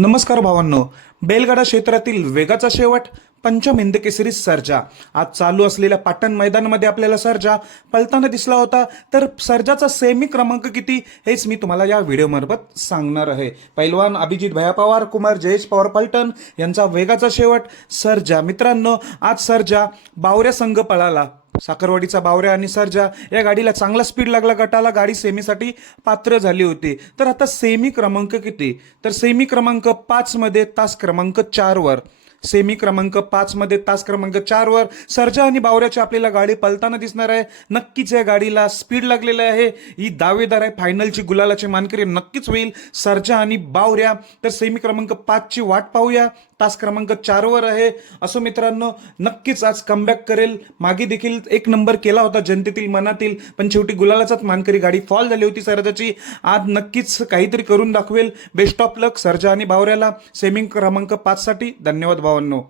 नमस्कार भावांनो. बेलगाडा क्षेत्रातील वेगाचा शेवट पंचम हिंद केसरी सर्जा. आज चालू असलेल्या पाटण मैदानामध्ये आपल्याला सर्जा पळताना दिसला होता. तर सर्जाचा सेमी क्रमांक किती हेच मी तुम्हाला या व्हिडिओमार्फत सांगणार आहे. पैलवान अभिजित भया पवार कुमार जयेश पवार पलटण यांचा वेगाचा शेवट सर्जा. मित्रांनो आज सर्जा बावऱ्या संघ पळाला. साखरवाडीचा बावऱ्या आणि सर्जा या गाडीला चांगला स्पीड लागला गटाला गाडी सेमीसाठी पात्र झाली होती. तर आता सेमी क्रमांक किती? तर सेमी क्रमांक पाच मध्ये तास क्रमांक चार वर सेमी क्रमांक पाच मध्ये तास क्रमांक चार वर सर्जा आणि बावऱ्याची आपल्याला गाडी पलताना दिसणार आहे. नक्कीच या गाडीला स्पीड लागलेली आहे. ही दावेदार आहे. फायनलची गुलालाची मानकरी नक्कीच होईल. सर्जा आणि बावऱ्या. तर सेमी क्रमांक पाचची वाट पाहूया. तास क्रमांक चार वर आहे. असो मित्रांनो नक्कीच आज कमबॅक करेल. मागे देखील एक नंबर केला होता जनतेतील मनातील. पण शेवटी गुलालाचाच मानकरी गाडी फॉल झाली होती सर्जाची. आज नक्कीच काहीतरी करून दाखवेल. बेस्ट ऑफ लक सर्जा आणि बावऱ्याला. सेमी क्रमांक पाच साठी धन्यवाद भावांनो